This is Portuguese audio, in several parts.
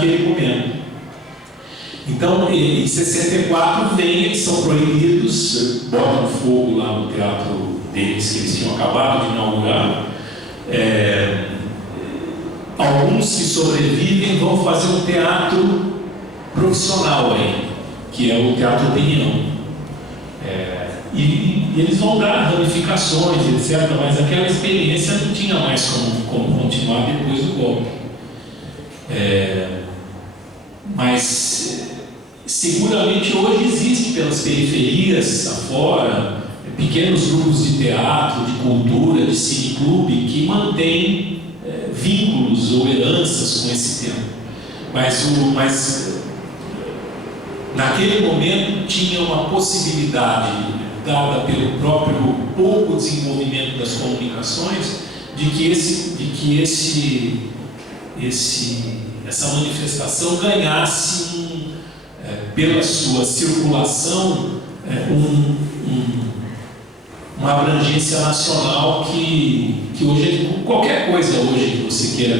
naquele momento. Então, em 64 vem, eles são proibidos, botam fogo lá no teatro deles, que eles tinham acabado de inaugurar. Alguns que sobrevivem vão fazer um teatro profissional aí, que é o Teatro Opinião. E eles vão dar ramificações, etc., mas aquela experiência não tinha mais como continuar depois do golpe. Mas seguramente hoje existe pelas periferias afora pequenos grupos de teatro, de cultura, de cineclube que mantêm vínculos ou heranças com esse tema. Mas naquele momento tinha uma possibilidade dada pelo próprio pouco desenvolvimento das comunicações de que essa manifestação ganhasse pela sua circulação uma abrangência nacional que hoje, qualquer coisa hoje que você queira,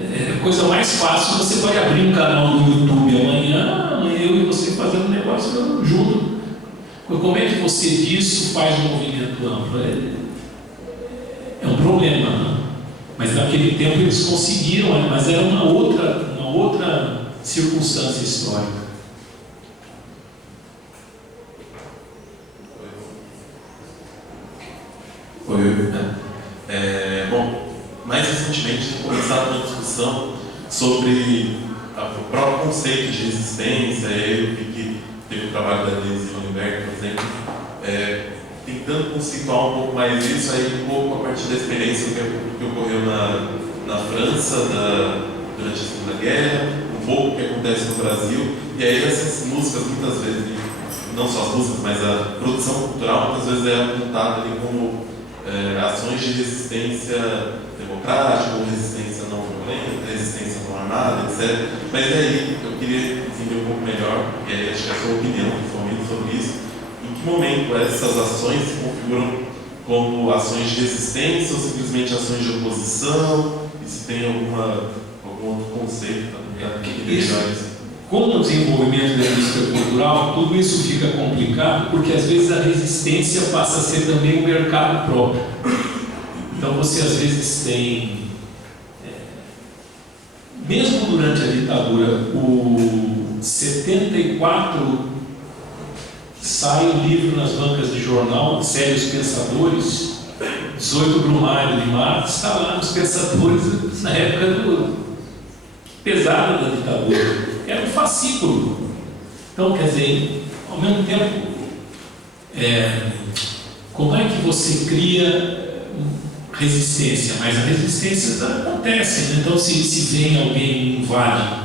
é a coisa mais fácil. Você pode abrir um canal no YouTube amanhã, eu e você fazendo um negócio junto. Como é que você disso faz um movimento amplo? É um problema, né? Mas naquele tempo eles conseguiram, mas era uma outra circunstância histórica. Bom, mais recentemente tem começado uma discussão sobre o próprio conceito de resistência. Eu vi que teve o trabalho da Denise Lindbergh, por exemplo, tentando conceituar um pouco mais isso, aí um pouco a partir da experiência que ocorreu na França durante a Segunda Guerra, um pouco o que acontece no Brasil, e aí essas músicas muitas vezes, não só as músicas, mas a produção cultural muitas vezes é apontada ali como ações de resistência democrática, ou resistência não violenta, resistência não armada, etc. Mas aí eu queria entender um pouco melhor, e aí acho que a sua opinião, principalmente sobre isso, em que momento essas ações se configuram como ações de resistência ou simplesmente ações de oposição, e se tem algum outro conceito também. Com o desenvolvimento da indústria cultural, tudo isso fica complicado, porque às vezes a resistência passa a ser também um mercado próprio. Então você às vezes tem, mesmo durante a ditadura, o 74 sai um livro nas bancas de jornal, Sérios Pensadores, 18 Brumário de Marx, está lá nos Pensadores na época pesada da ditadura. Era um fascículo. Então, quer dizer, ao mesmo tempo, como é que você cria resistência? Mas as resistências acontecem, né? Então, se vem alguém invade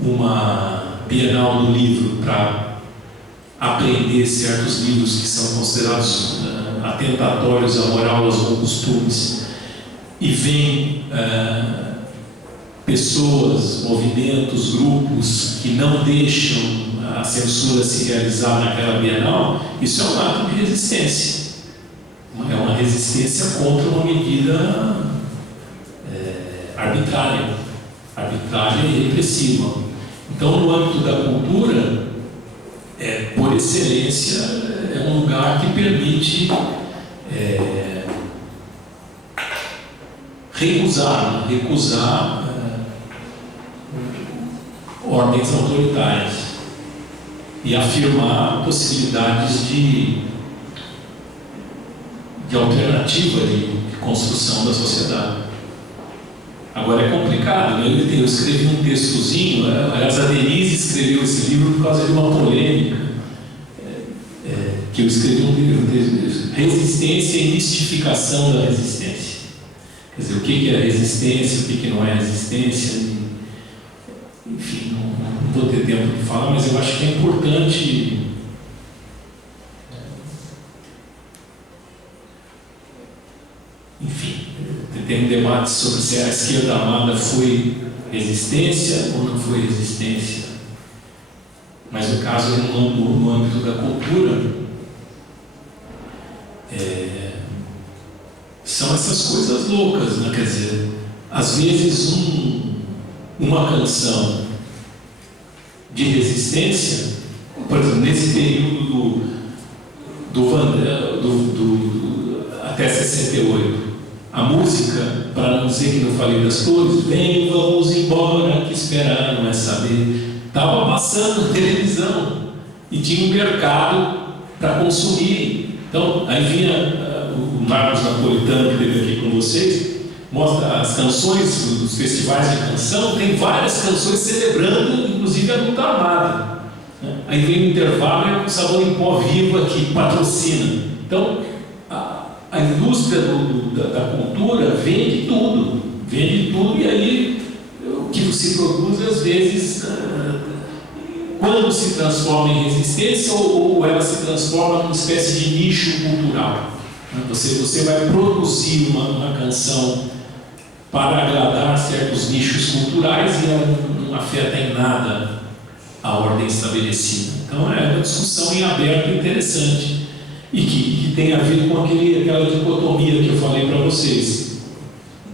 uma Bienal do Livro para aprender certos livros que são considerados atentatórios à moral, aos bons costumes, e vem pessoas, movimentos, grupos que não deixam a censura se realizar naquela Bienal, isso é um ato de resistência. É uma resistência contra uma medida arbitrária e repressiva. Então, no âmbito da cultura, por excelência, é um lugar que permite recusar ordens autoritárias e afirmar possibilidades de alternativa de construção da sociedade. Agora é complicado, né? Eu escrevi um textozinho, aliás, a Denise escreveu esse livro por causa de uma polêmica, que eu escrevi um livro, Resistência e Mistificação da Resistência. Quer dizer, o que é resistência, o que não é resistência. Enfim, não vou ter tempo de falar, mas eu acho que é importante tem um debate sobre se a esquerda armada foi resistência ou não foi resistência. Mas no caso, no âmbito da cultura, são essas coisas loucas, né? Quer dizer, às vezes uma canção de resistência, por exemplo, nesse período até 68, a música, para não dizer que não falei das cores, vem, vamos embora, que esperar não é saber, estava passando na televisão e tinha um mercado para consumir. Então, aí vinha o Marcos Napolitano, que esteve aqui com vocês, mostra as canções dos festivais de canção, tem várias canções celebrando, inclusive a luta armada. Aí vem o intervalo e o Sabão em Pó Viva que patrocina. Então, a indústria da cultura vende tudo, e aí o que se produz, às vezes, quando se transforma em resistência ou ela se transforma numa espécie de nicho cultural. Você vai produzir uma canção para agradar certos nichos culturais e ela não afeta em nada a ordem estabelecida. Então é uma discussão em aberto interessante e que tem a ver com aquela dicotomia que eu falei para vocês: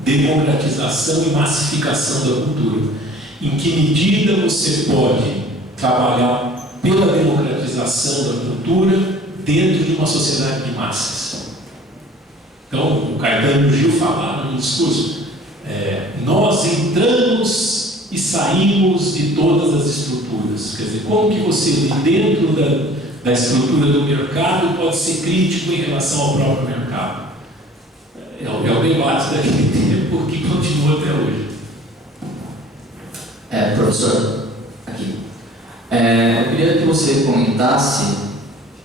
democratização e massificação da cultura. Em que medida você pode trabalhar pela democratização da cultura dentro de uma sociedade de massas? Então, o Caetano e o Gil falaram no discurso: nós entramos e saímos de todas as estruturas. Quer dizer, como que você, dentro da estrutura do mercado, pode ser crítico em relação ao próprio mercado? É o debate daquele tempo que continua até hoje. Professor, aqui. Eu queria que você comentasse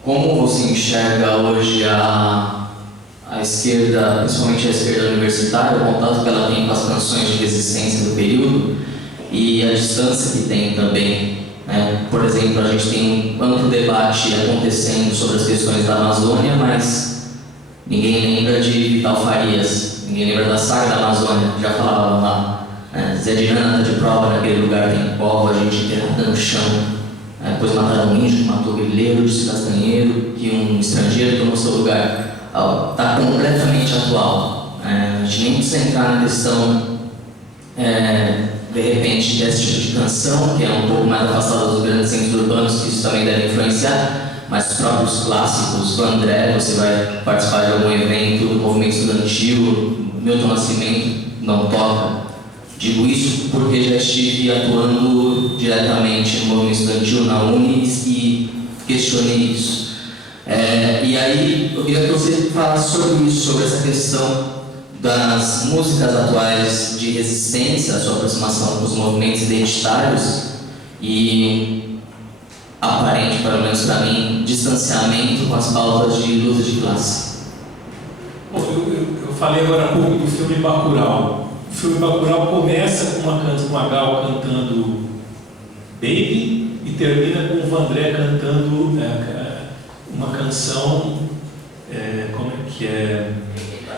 como você enxerga hoje a esquerda, principalmente a esquerda universitária, o contato que ela tem com as canções de resistência do período e a distância que tem também. Por exemplo, a gente tem um amplo debate acontecendo sobre as questões da Amazônia, mas ninguém lembra de Vital Farias, ninguém lembra da saga da Amazônia, já falava lá. Zé de Nana de prova, naquele lugar tem cova, a gente enterrada no chão. Depois mataram um índio, matou o grileiro, disse castanheiro, que um estrangeiro tomou seu lugar. Está completamente atual. A gente nem precisa entrar na questão, de repente, desse tipo de canção, que é um pouco mais afastada dos grandes centros urbanos, que isso também deve influenciar, mas os próprios clássicos, o André, você vai participar de algum evento do movimento estudantil, Milton Nascimento não toca. Digo isso porque já estive atuando diretamente no movimento estudantil na Unis e questionei isso. E aí eu queria que você falasse sobre isso, sobre essa questão das músicas atuais de resistência, a sua aproximação com os movimentos identitários e aparente, pelo menos para mim, distanciamento com as pautas de luta de classe. Bom, eu falei agora há pouco do filme Bacurau. O filme Bacurau começa com a Gal cantando Baby e termina com o Vandré cantando uma canção, como é que é?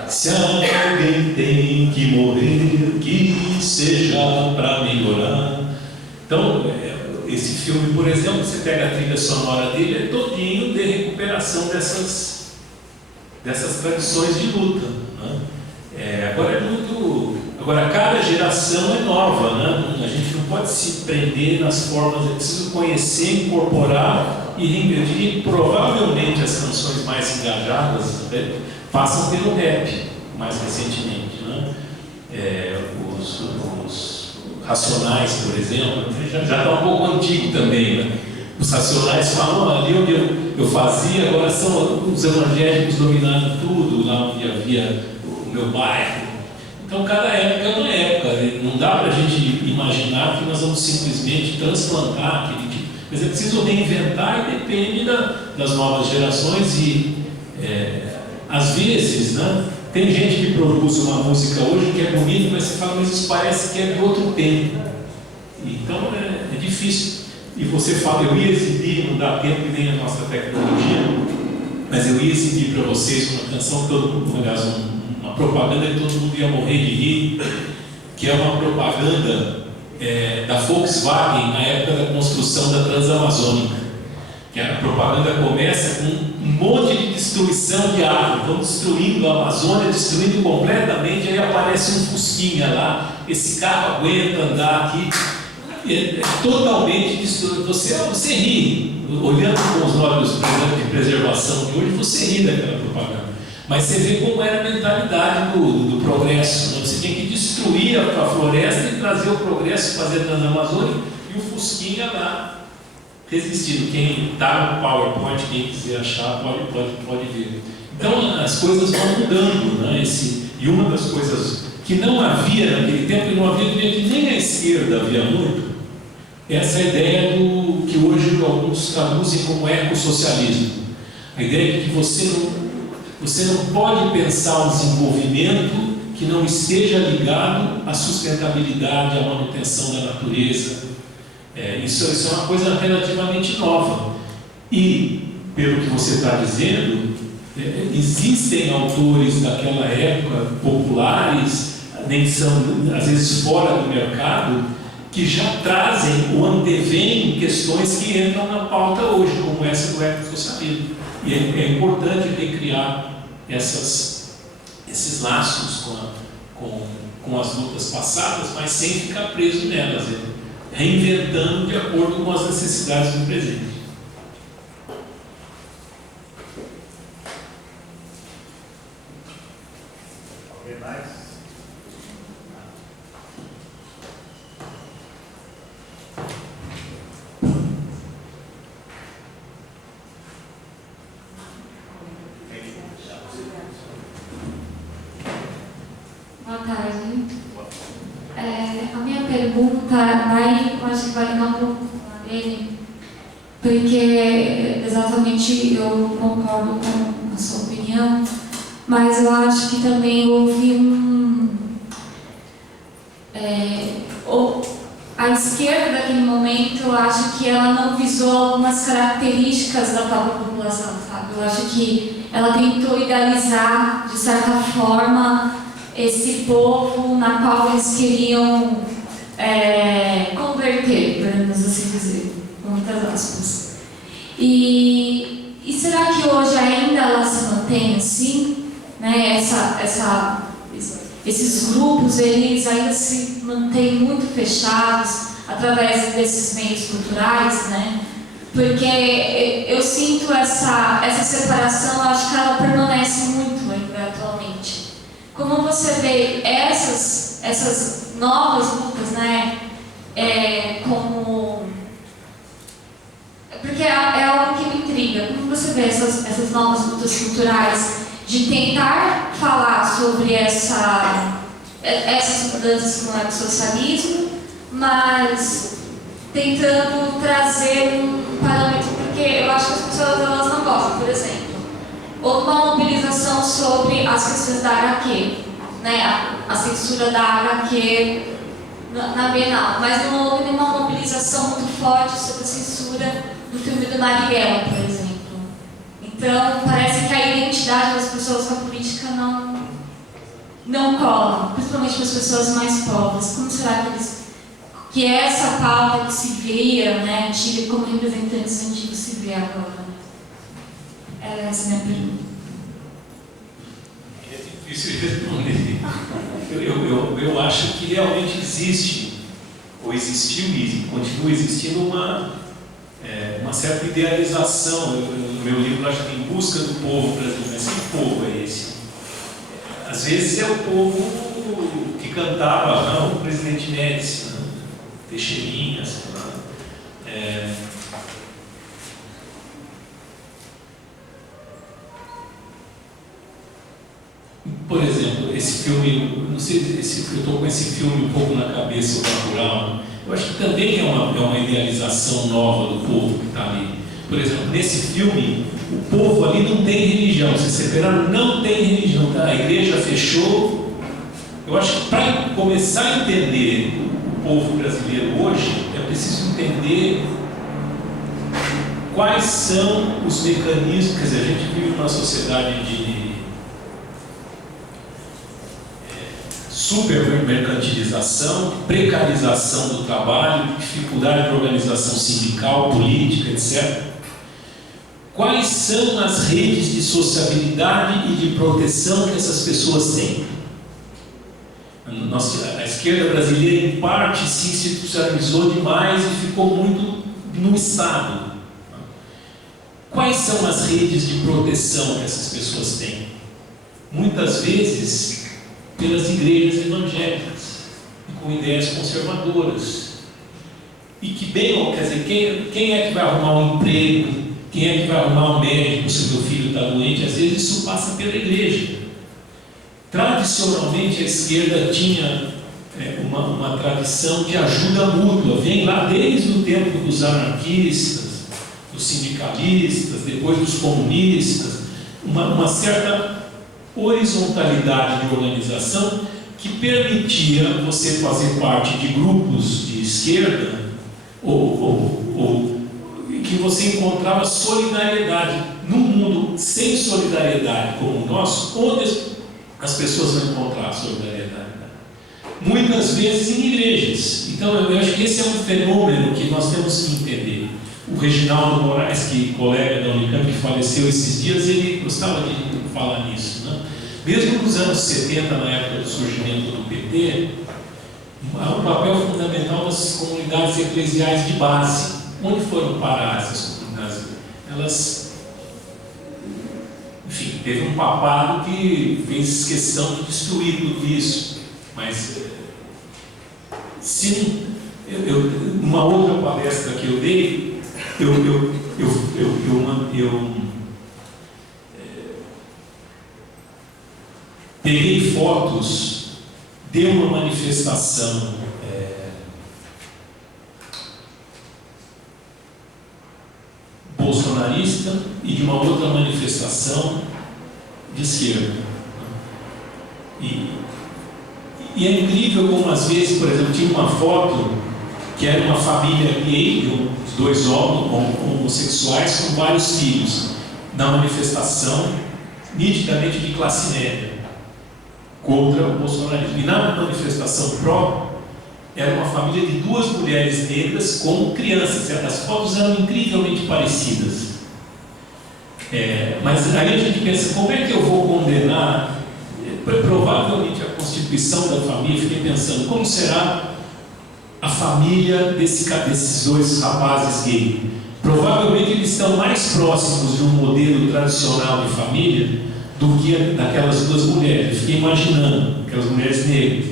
Se alguém tem que morrer, que seja para melhorar. Então, esse filme, por exemplo, você pega a trilha sonora dele, é todinho de recuperação dessas tradições de luta, né? Agora, cada geração é nova, né? A gente não pode se prender nas formas, é preciso conhecer, incorporar e repetir. Provavelmente as canções mais engajadas passam pelo rap, mais recentemente, né? Os Racionais, por exemplo, já está um pouco antigo também, né? Os Racionais falam, ali onde eu fazia, agora são os evangélicos dominando tudo, lá onde havia o meu bairro. Então, cada época é uma época. Não dá para a gente imaginar que nós vamos simplesmente transplantar aquele tipo. Mas é preciso reinventar e depende das novas gerações. E, às vezes, né, tem gente que produz uma música hoje que é bonita, mas você fala, mas isso parece que é de outro tempo. Então, é difícil. E você fala, eu ia exibir, não dá tempo que nem a nossa tecnologia, mas eu ia exibir para vocês uma canção que todo mundo, aliás, uma propaganda que todo mundo ia morrer de rir, que é uma propaganda da Volkswagen na época da construção da Transamazônica. Que a propaganda começa com um monte de destruição de árvore, estão destruindo a Amazônia, destruindo completamente, aí aparece um fusquinha lá, esse carro aguenta andar aqui, é totalmente destruído. Você ri, olhando com os olhos de preservação de hoje, você ri daquela propaganda. Mas você vê como era a mentalidade do progresso. Né? Você tinha que destruir a floresta e trazer o progresso, fazer na Amazônia, e o Fusquinha lá resistindo. Quem está no PowerPoint, quem quiser achar, pode ver. Então as coisas vão mudando, né? E uma das coisas que não havia naquele tempo, e não havia que nem a esquerda havia muito, é essa ideia do que hoje alguns traduzem como ecossocialismo. A ideia de que você não pode pensar o desenvolvimento que não esteja ligado à sustentabilidade, à manutenção da natureza. Isso é uma coisa relativamente nova. E, pelo que você está dizendo, existem autores daquela época, populares, nem são, às vezes, fora do mercado, que já trazem ou antevêm questões que entram na pauta hoje, como essa do ecossocialismo. E é importante recriar esses laços com as lutas passadas, mas sem ficar preso nelas, reinventando de acordo com as necessidades do presente. Alguém mais? Boa tarde. A minha pergunta eu acho que vai ligar um pouco com a dele, porque exatamente eu concordo com a sua opinião, mas eu acho que também houve a esquerda daquele momento, eu acho que ela não visou algumas características da própria população, sabe? Eu acho que ela tentou idealizar, de certa forma, esse povo na qual eles queriam converter, podemos assim dizer, com muitas aspas. E será que hoje ainda ela se mantém assim? Né? Esses grupos, eles ainda se mantêm muito fechados através desses meios culturais, né? Porque eu sinto essa separação, acho que ela permanece muito ainda atualmente. Como você vê essas novas lutas, né? Porque é algo que me intriga. Como você vê essas novas lutas culturais de tentar falar sobre essas mudanças no ecossocialismo, mas tentando trazer um parâmetro, porque eu acho que as pessoas elas não gostam, por exemplo, ou uma mobilização sobre as questões da HQ, né? A censura da HQ na Bienal, mas não houve nenhuma mobilização muito forte sobre a censura do filme do Marighella, por exemplo. Então, parece que a identidade das pessoas com a política não cola, principalmente para as pessoas mais pobres. Como será que essa pauta que se via, né, antiga, como representantes antigos, se vê agora? Essa é a minha pergunta. É difícil responder. Eu acho que realmente existe, ou existiu e continua existindo uma certa idealização. No meu livro, acho que Em Busca do Povo Brasileiro, mas que povo é esse? Às vezes é o povo que cantava o presidente Médici, Teixeirinha, sei lá. Por exemplo, esse filme, não sei, eu estou com esse filme um pouco na cabeça, o Bacurau. Eu acho que também é uma idealização nova do povo que está ali. Por exemplo, nesse filme, o povo ali não tem religião. Se separar, não tem religião. Tá? A igreja fechou. Eu acho que para começar a entender o povo brasileiro hoje, é preciso entender quais são os mecanismos. Quer dizer, a gente vive numa sociedade de supermercantilização, precarização do trabalho, dificuldade de organização sindical, política, etc. Quais são as redes de sociabilidade e de proteção que essas pessoas têm? A esquerda brasileira, em parte, se institucionalizou demais e ficou muito no Estado. Quais são as redes de proteção que essas pessoas têm? Muitas vezes pelas igrejas evangélicas, com ideias conservadoras. E que bem, quer dizer, quem é que vai arrumar um emprego? Quem é que vai arrumar um médico se o meu filho está doente? Às vezes isso passa pela igreja. Tradicionalmente a esquerda tinha uma tradição de ajuda mútua, vem lá desde o tempo dos anarquistas, dos sindicalistas, depois dos comunistas, uma certa horizontalidade de organização que permitia você fazer parte de grupos de esquerda ou que você encontrava solidariedade. Num mundo sem solidariedade como o nosso, onde as pessoas vão encontrar solidariedade? Muitas vezes em igrejas. Então eu acho que esse é um fenômeno que nós temos que entender. O Reginaldo Moraes, que colega da Unicamp, que faleceu esses dias, ele gostava de falar nisso, né? Mesmo nos anos 70, na época do surgimento do PT, há um papel fundamental das comunidades eclesiais de base. Onde foram parar essas comunidades? Elas, enfim, teve um papado que fez questão de destruir tudo isso. Mas, numa outra palestra que eu dei, peguei fotos de uma manifestação bolsonarista e de uma outra manifestação de esquerda. E é incrível como às vezes, por exemplo, tinha uma foto que era uma família gay, de dois homossexuais com vários filhos, na manifestação nitidamente de classe média contra o bolsonarismo. E na manifestação pró, era uma família de duas mulheres negras com crianças. As fotos eram incrivelmente parecidas. Mas aí a gente pensa, como é que eu vou condenar? Provavelmente a constituição da família, fiquei pensando, como será a família desses dois rapazes gays? Provavelmente eles estão mais próximos de um modelo tradicional de família do que daquelas duas mulheres. Fiquei imaginando, aquelas mulheres negras.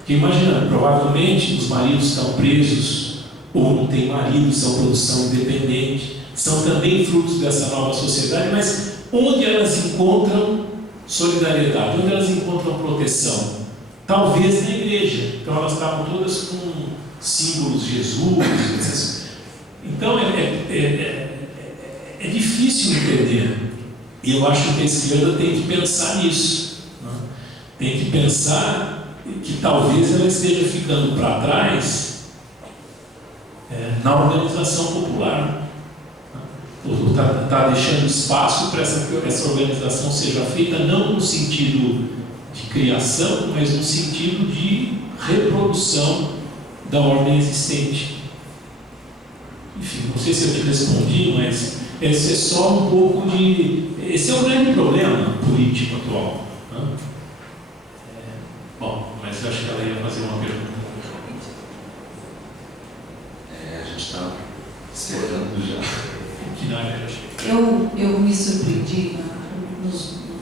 Fiquei imaginando, provavelmente os maridos estão presos, ou não têm marido, são produção independente, são também frutos dessa nova sociedade, mas onde elas encontram solidariedade, onde elas encontram proteção? Talvez na igreja. Então elas estavam todas com símbolos de Jesus. Então é difícil entender. E eu acho que a esquerda tem que pensar nisso, né? Tem que pensar que talvez ela esteja ficando para trás na organização popular. Está deixando espaço para essa organização seja feita não no sentido de criação, mas no sentido de reprodução da ordem existente. Enfim, não sei se eu te respondi, mas esse é só um pouco de... Esse é o grande problema político atual, né? Bom, mas eu acho que ela ia fazer uma pergunta. A gente está encerrando já. Que na área Eu me surpreendi no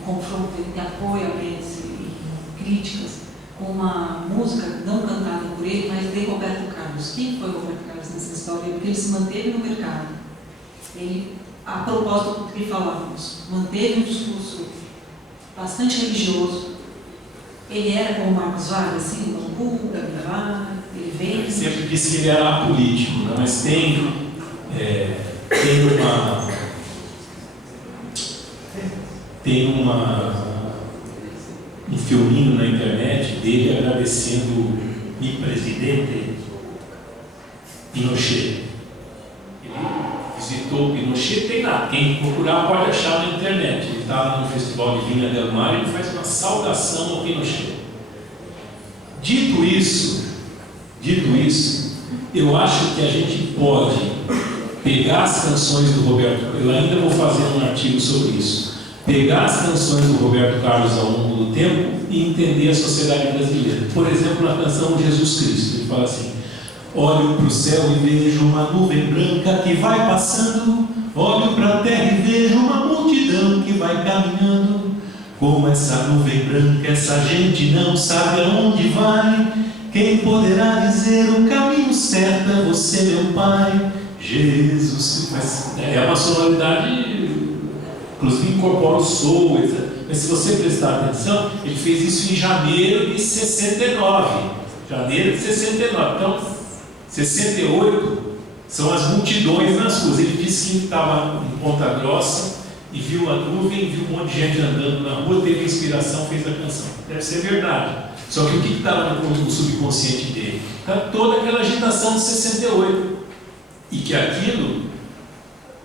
confronto de apoio a eles e críticas com uma música não cantada por ele, mas de Roberto Carlos. Quem foi Roberto Carlos nessa história? Porque ele se manteve no mercado. Ele, a propósito do que falávamos, manteve um discurso bastante religioso. Ele era como Marcos Vargas, assim, loucura, ele veio... Ele sempre disse que ele era apolítico, né? Mas tem um filminho na internet dele agradecendo o presidente Pinochet. Ele visitou o Pinochet, tem lá, quem procurar pode achar na internet. Ele estava no Festival de Vinha del Mar e ele faz uma saudação ao Pinochet. Dito isso, eu acho que a gente pode pegar as canções do Roberto, eu ainda vou fazer um artigo sobre isso, pegar as canções do Roberto Carlos ao longo do tempo e entender a sociedade brasileira. Por exemplo, na canção Jesus Cristo, ele fala assim: olho para o céu e vejo uma nuvem branca que vai passando, olho para a terra e vejo uma multidão que vai caminhando. Como essa nuvem branca, essa gente não sabe aonde vai. Quem poderá dizer o caminho certo é você, meu Pai, Jesus. Mas é uma sonoridade, inclusive incorpora o soul, etc. Mas se você prestar atenção, ele fez isso em janeiro de 69. Janeiro de 69. Então, 68 são as multidões nas ruas. Ele disse que estava em Ponta Grossa e viu a nuvem, viu um monte de gente andando na rua, teve inspiração, fez a canção. Deve ser verdade. Só que o que estava no subconsciente dele? Está toda aquela agitação de 68. E que aquilo,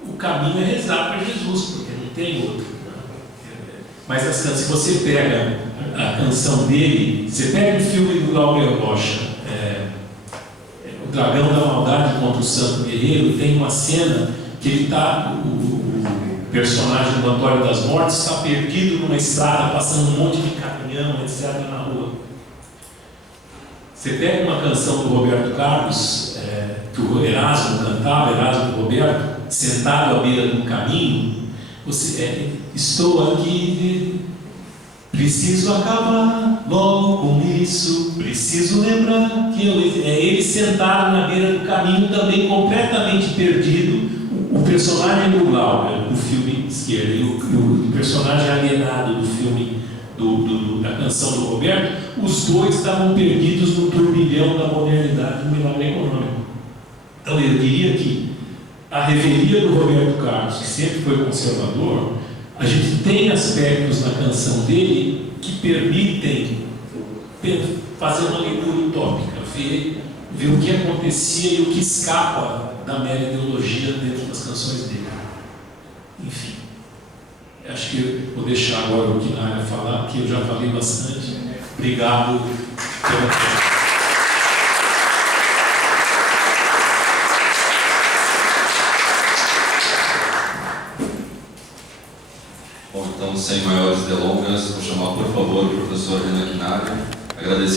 o caminho é rezar para Jesus, porque não tem outro. Mas se você pega a canção dele, você pega o filme do Glauber Rocha, O Dragão da Maldade contra o Santo Guerreiro, tem uma cena que ele está, o personagem do Antônio das Mortes está perdido numa estrada, passando um monte de caminhão, etc. na rua. Você pega uma canção do Roberto Carlos, que o Erasmo cantava, Erasmo Roberto, sentado à beira do caminho, estou aqui, preciso acabar logo com isso, preciso lembrar que é ele sentado na beira do caminho, também completamente perdido. O personagem do Glauber, do filme Esquerda, e o personagem alienado do filme da canção do Roberto, os dois estavam perdidos no turbilhão da modernidade do milagre econômico. Então eu diria que a revelia do Roberto Carlos, que sempre foi conservador, a gente tem aspectos na canção dele que permitem fazer uma leitura utópica, ver o que acontecia e o que escapa da mera ideologia dentro das canções dele. Enfim, acho que eu vou deixar agora o Kinara falar, porque eu já falei bastante. Obrigado pela atenção. Bom, então, sem maiores delongas, vou chamar, por favor, o professor Renan Kinara. Agradecer